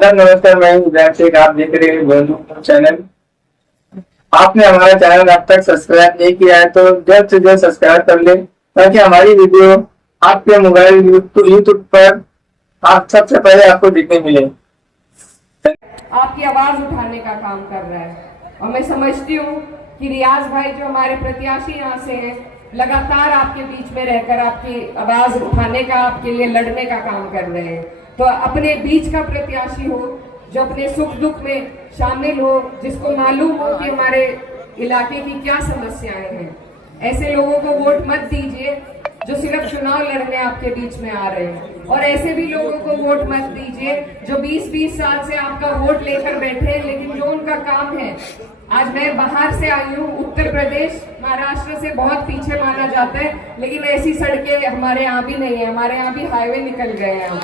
आदाब नमस्कार, मैं हूं उदय शेख। आप देख रहे हैं गोलू चैनल। आपने हमारा चैनल अब तक सब्सक्राइब नहीं किया है तो जल्द से जल्द सब्सक्राइब कर ले, ताकि हमारी वीडियो आपके मोबाइल यूट्यूब पर आप सबसे पहले आपको दिखने मिले। आपकी आवाज उठाने का काम कर रहा है और मैं समझती हूँ कि रियाज भाई जो हमारे प्रत्याशी यहाँ से हैं, लगातार आपके बीच में रहकर आपकी आवाज उठाने का, आपके लिए लड़ने का काम कर रहे हैं। तो अपने बीच का प्रत्याशी हो जो अपने सुख दुख में शामिल हो, जिसको मालूम हो कि हमारे इलाके की क्या समस्याएं हैं। ऐसे लोगों को वोट मत दीजिए जो सिर्फ चुनाव लड़ने आपके बीच में आ रहे हैं, और ऐसे भी लोगों को वोट मत दीजिए जो 20-20 साल से आपका वोट लेकर बैठे हैं, लेकिन जो उनका काम है। आज मैं बाहर से आई हूँ, उत्तर प्रदेश महाराष्ट्र से बहुत पीछे माना जाता है, लेकिन ऐसी सड़कें हमारे यहाँ भी नहीं है। हमारे यहाँ भी हाईवे निकल गए हैं।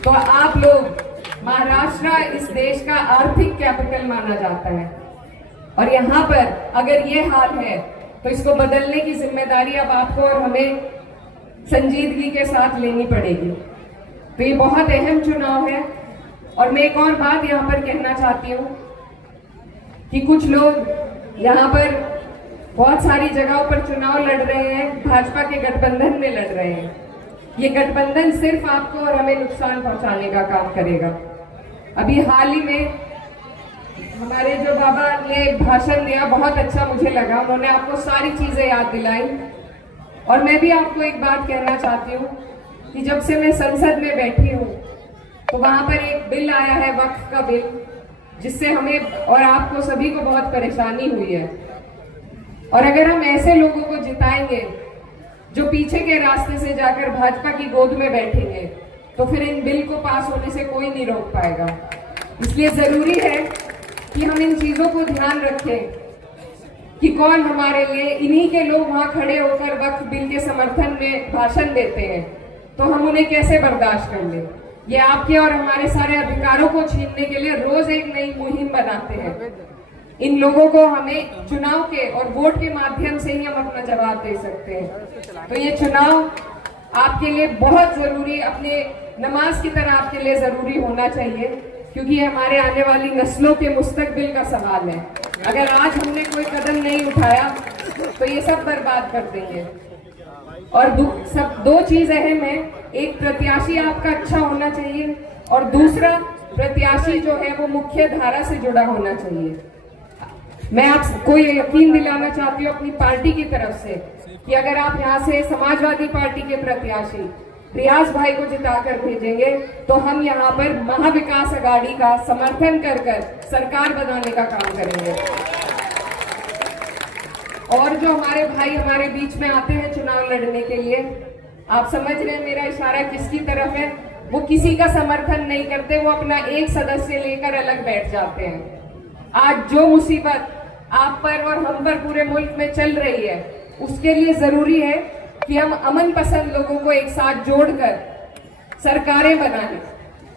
तो आप लोग, महाराष्ट्र इस देश का आर्थिक कैपिटल माना जाता है, और यहाँ पर अगर ये हाल है तो इसको बदलने की जिम्मेदारी अब आपको और हमें संजीदगी के साथ लेनी पड़ेगी। तो ये बहुत अहम चुनाव है। और मैं एक और बात यहाँ पर कहना चाहती हूँ कि कुछ लोग यहाँ पर बहुत सारी जगहों पर चुनाव लड़ रहे हैं, भाजपा के गठबंधन में लड़ रहे हैं। ये गठबंधन सिर्फ आपको और हमें नुकसान पहुंचाने का काम करेगा। अभी हाल ही में हमारे जो बाबा ने भाषण दिया, बहुत अच्छा मुझे लगा। उन्होंने आपको सारी चीजें याद दिलाई, और मैं भी आपको एक बात कहना चाहती हूँ कि जब से मैं संसद में बैठी हूँ तो वहां पर एक बिल आया है, वक्फ का बिल, जिससे हमें और आपको सभी को बहुत परेशानी हुई है। और अगर हम ऐसे लोगों को जिताएंगे जो पीछे के रास्ते से जाकर भाजपा की गोद में बैठेंगे, तो फिर इन बिल को पास होने से कोई नहीं रोक पाएगा। इसलिए जरूरी है कि हम इन चीजों को ध्यान रखें कि कौन हमारे लिए, इन्हीं के लोग वहां खड़े होकर वक्फ बिल के समर्थन में भाषण देते हैं, तो हम उन्हें कैसे बर्दाश्त कर लें। ये आपके और हमारे सारे अधिकारों को छीनने के लिए रोज एक नई मुहिम बनाते हैं। इन लोगों को हमें चुनाव के और वोट के माध्यम से ही हम अपना जवाब दे सकते हैं। तो ये चुनाव आपके लिए बहुत जरूरी, अपने नमाज की तरह आपके लिए जरूरी होना चाहिए, क्योंकि ये हमारे आने वाली नस्लों के मुस्तकबिल का सवाल है। अगर आज हमने कोई कदम नहीं उठाया तो ये सब बर्बाद कर देंगे। और दो चीज अहम है, एक प्रत्याशी आपका अच्छा होना चाहिए, और दूसरा प्रत्याशी जो है वो मुख्य धारा से जुड़ा होना चाहिए। मैं आपको यकीन दिलाना चाहती हूँ अपनी पार्टी की तरफ से कि अगर आप यहाँ से समाजवादी पार्टी के प्रत्याशी रियाज भाई को जिताकर भेजेंगे तो हम यहाँ पर महाविकास आघाड़ी का समर्थन कर सरकार बनाने का काम करेंगे। और जो हमारे भाई हमारे बीच में आते हैं चुनाव लड़ने के लिए, आप समझ रहे हैं मेरा इशारा किसकी तरफ है। वो किसी का समर्थन नहीं करते, वो अपना एक सदस्य लेकर अलग बैठ जाते हैं। आज जो मुसीबत आप पर और हम पर पूरे मुल्क में चल रही है, उसके लिए जरूरी है कि हम अमन पसंद लोगों को एक साथ जोड़कर सरकारें बनाएं।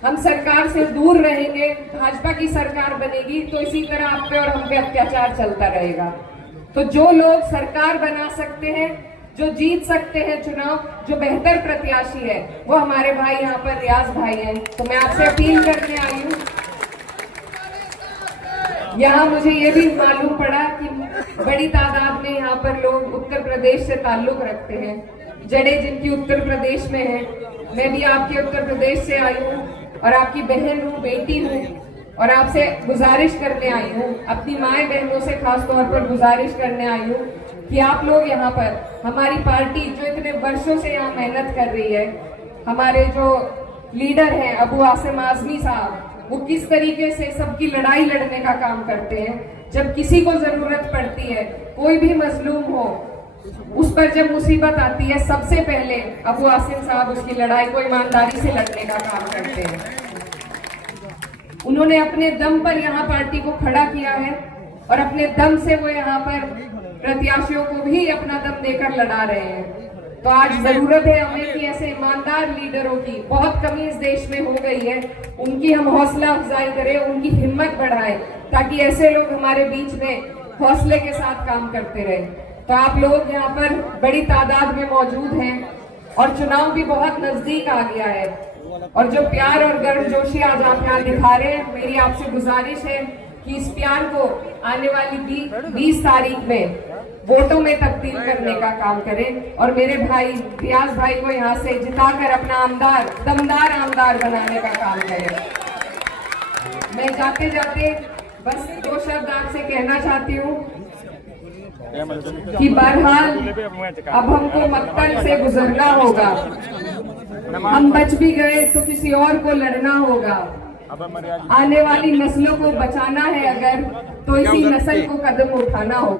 हम सरकार से दूर रहेंगे, भाजपा की सरकार बनेगी, तो इसी तरह आप पे और हम पे अत्याचार चलता रहेगा। तो जो लोग सरकार बना सकते हैं, जो जीत सकते हैं चुनाव, जो बेहतर प्रत्याशी है, वो हमारे भाई यहाँ पर रियाज भाई हैं। तो मैं आपसे अपील करने आई हूँ। यहाँ मुझे ये भी मालूम पड़ा कि बड़ी तादाद में यहाँ पर लोग उत्तर प्रदेश से ताल्लुक रखते हैं, जड़ें जिनकी उत्तर प्रदेश में है। मैं भी आपके उत्तर प्रदेश से आई हूँ और आपकी बहन हूँ, बेटी हूँ, और आपसे गुजारिश करने आई हूँ, अपनी माए बहनों से खास तौर पर गुजारिश करने आई हूँ कि आप लोग यहाँ पर हमारी पार्टी जो इतने वर्षों से यहाँ मेहनत कर रही है, हमारे जो लीडर हैं अबू आसिम आजमी साहब, वो किस तरीके से सबकी लड़ाई लड़ने का काम करते हैं। जब किसी को जरूरत पड़ती है, कोई भी मजलूम हो, उस पर जब मुसीबत आती है, सबसे पहले अबू आसिम साहब उसकी लड़ाई को ईमानदारी से लड़ने का काम करते हैं। उन्होंने अपने दम पर यहाँ पार्टी को खड़ा किया है, और अपने दम से वो यहाँ पर प्रत्याशियों को भी अपना दम देकर लड़ा रहे हैं। तो आज जरूरत है हमें कि ऐसे ईमानदार लीडरों की बहुत कमी इस देश में हो गई है, उनकी हम हौसला अफजाई करें, उनकी हिम्मत बढ़ाएं, ताकि ऐसे लोग हमारे बीच में हौसले के साथ काम करते रहें। तो आप लोग यहाँ पर बड़ी तादाद में मौजूद हैं, और चुनाव भी बहुत नजदीक आ गया है। और जो प्यार और गर्मजोशी आज आप यहाँ दिखा रहे हैं, मेरी आपसे गुजारिश है कि इस प्यार को आने वाली 20 तारीख में वोटों में तब्दील करने का काम करें और मेरे भाई रियाज भाई को यहाँ से जिताकर अपना आमदार, दमदार आमदार बनाने का काम करें। मैं जाते जाते बस 2 शब्द आपसे कहना चाहती हूँ कि बहरहाल अब हमको मक्तल से गुजरना होगा। हम बच भी गए तो किसी और को लड़ना होगा। आने वाली नस्लों को बचाना है अगर, तो इसी नस्ल को कदम उठाना होगा।